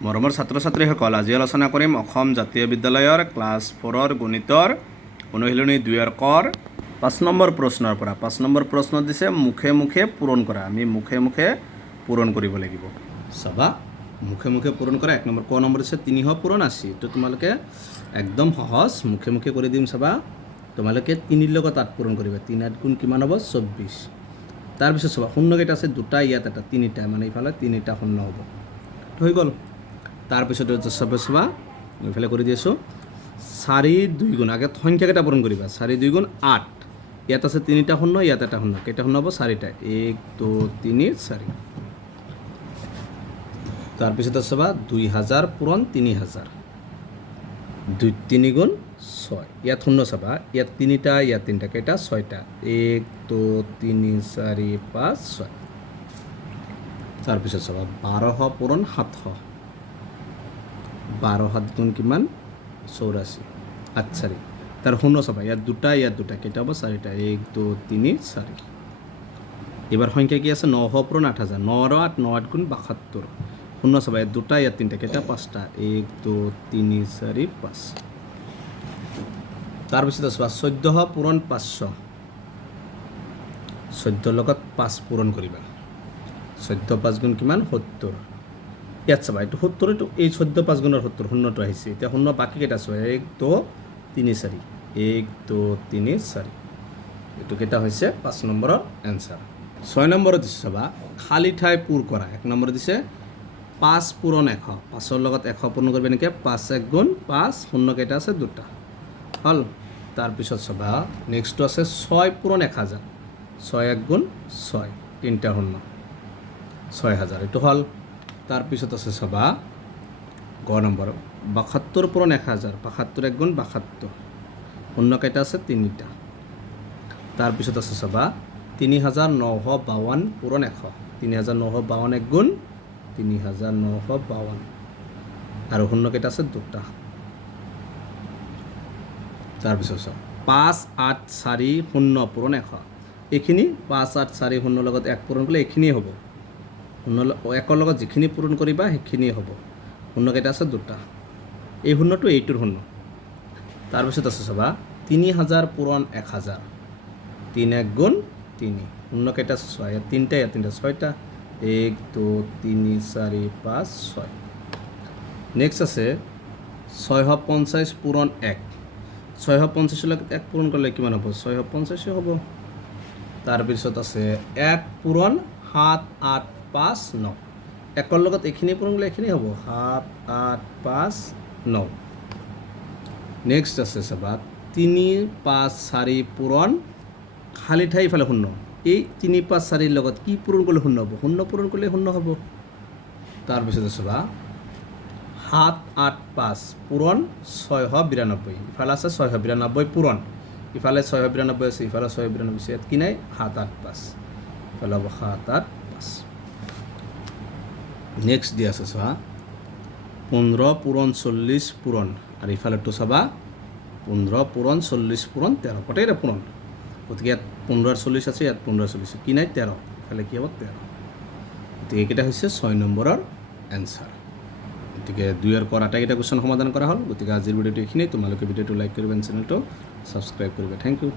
মৰমৰ ছাত্ৰ ছাত্ৰীসকল, আজি আলোচনা কৰিম অসম জাতীয় বিদ্যালয়ৰ ক্লাছ 4ৰ গণিতৰ অনুশীলনী 2ৰ কৰ 5 নম্বৰ প্ৰশ্নৰ পৰা। 5 নম্বৰ প্ৰশ্ন দিছে মুখে মুখে পূৰণ কৰা। আমি মুখে মুখে পূৰণ কৰিব লাগিব। চাবা, মুখে মুখে পূৰণ কৰা। 1 নম্বৰ ক নম্বৰ দিছে 300 পূৰণ 80। তো তোমালোকে একদম সহজ মুখে মুখে কৰি দিম। চাবা, তোমালোকে 3ৰ লগত 8 পূৰণ কৰিবা। 3 8 গুণ কিমান হ'ব? 24। তাৰপিছত চাবা, শূন্য কেইটা আছে? দুটা, ইয়াত এটা, তিনিটা, মানে ইফালে তিনিটা শূন্য হ'ব। হৈ গ'ল। তাৰপিছত চাবা, এইফালে কৰি দি আছোঁ 4 2 গুণ। আগে সংখ্যাকেইটা পূৰণ কৰিবা। 4 2 গুণ 8। ইয়াত আছে তিনিটা শূন্য, ইয়াত এটা শূন্য। কেইটা শূন্য হ'ব? 4টা। 1 2 3 4। তাৰপিছত চাবা 2000 পূৰণ 3000। 2 3 গুণ 6। ইয়াত শূন্য চাবা, ইয়াত তিনিটা, ইয়াত তিনিটা। কেইটা? 6টা। 1 2 3 4 5 6। তাৰপিছত চাবা 1200 পূৰণ 700। 12 7 গুণ কিমান? 84। 8 4। তাৰ শূন্য চাবা, ইয়াত দুটা, ইয়াত দুটা। কেইটা হ'ব? 4টা। 1 2 3 4। এবাৰ সংখ্যা কি আছে? 900 পূৰণ 8000। 9 আৰু 8 9 8 গুণ 72। শূন্য চাবা, ইয়াত দুটা, ইয়াত তিনিটা। কেইটা? 5টা। 1 2 3 4 5। তাৰপিছত চাবা 1400 পূৰণ 500। 14 লগত 5 পূৰণ কৰিবা। 14 5 গুণ কিমান? 70। ইয়াত চাবা, এইটো 70, এইটো এই 14 5 গুণৰ 70 শূন্যটো আহিছে। এতিয়া শূন্য বাকী কেইটা আছে? 1 2 3 4। 1 2 3 4। এইটো কেইটা হৈছে 5 নম্বৰৰ এনচাৰ। 6 নম্বৰত দিছে চাবা, খালী ঠাই পূৰ কৰা। 1 নম্বৰত দিছে 5 পূৰণ 100। 5ৰ লগত 100 পূৰণ কৰিব এনেকৈ 5 1 গুণ 5। শূন্য কেইটা আছে? দুটা। হ'ল। তাৰপিছত চাবা, নেক্সটটো আছে 6 পূৰণ 1000। 6 1 গুণ 6। তিনিটা শূন্য। 6000। এইটো হ'ল। তাৰপিছত আছে চাবা গ নম্বৰ 72 পূৰণ 1000। 72 1 গুণ 72। শূন্য কেইটা আছে? তিনিটা। তাৰপিছত আছে চাবা 3952 পূৰণ 100। 3952 1 গুণ 3952। আৰু শূন্য কেইটা আছে? দুটা। তাৰপিছত চাওক 5 8 4 0 পূৰণ 100। এইখিনি 5 8 4 0 লগত 1 পূৰণ কৰিলে এইখিনিয়ে হ'ব। 1ৰ লগত যিখিনি পূৰণ কৰিবা সেইখিনিয়ে হ'ব। শূন্য কেইটা আছে? দুটা। এই শূন্যটো এইটোৰ শূন্য। তাৰপিছত আছে চাবা 3000 পূৰণ 1000। 3 1 গুণ 3। শূন্য কেইটা আছে? 6। ইয়াত তিনিটা, ইয়াত তিনিটা। 6টা। 1 2 3 4 5 6। নেক্সট আছে 650 পূৰণ 1। 650 লগত 1 পূৰণ কৰিলে কিমান হ'ব? 650 হ'ব। তাৰপিছত আছে 1 পূৰণ 7 8 5 9। 1ৰ লগত এইখিনি পূৰণ কৰিলে এইখিনি হ'ব। 7 8 5 9। নেক্সট আছে চাবা 3 5 4 পূৰণ খালী ঠাই ইফালে শূন্য। এই 3 5 4ৰ লগত কি পূৰণ কৰিলে শূন্য হ'ব? শূন্য পূৰণ কৰিলে শূন্য হ'ব। তাৰপিছত চাবা 7 8 5 পূৰণ 692। ইফালে আছে 692 পূৰণ। ইফালে 692 আছে, ইফালে 692 আছে। ইয়াত কি নাই? 7 8 5। ইফালে হ'ব 7 8 5। নেক্সট দি আছে চোৱা 15 পূৰণ 40 পূৰণ। আৰু ইফালেটো চাবা 15 পূৰণ 40 পূৰণ 13। গোটেইটা পূৰণ। গতিকে ইয়াত 15 40 আছে, ইয়াত 15 40। কি নাই? 13। ইফালে কি হ'ব? 13। গতিকে এইকেইটা হৈছে 6 নম্বৰৰ এনচাৰ। গতিকে 2ৰ কৰ আটাইকেইটা কুৱেশ্যন সমাধান কৰা হ'ল। গতিকে আজিৰ ভিডিঅ'টো এইখিনিয়ে। তোমালোকে ভিডিঅ'টো লাইক কৰিবা, চেনেলটো ছাবস্ক্ৰাইব কৰিবা। Thank U.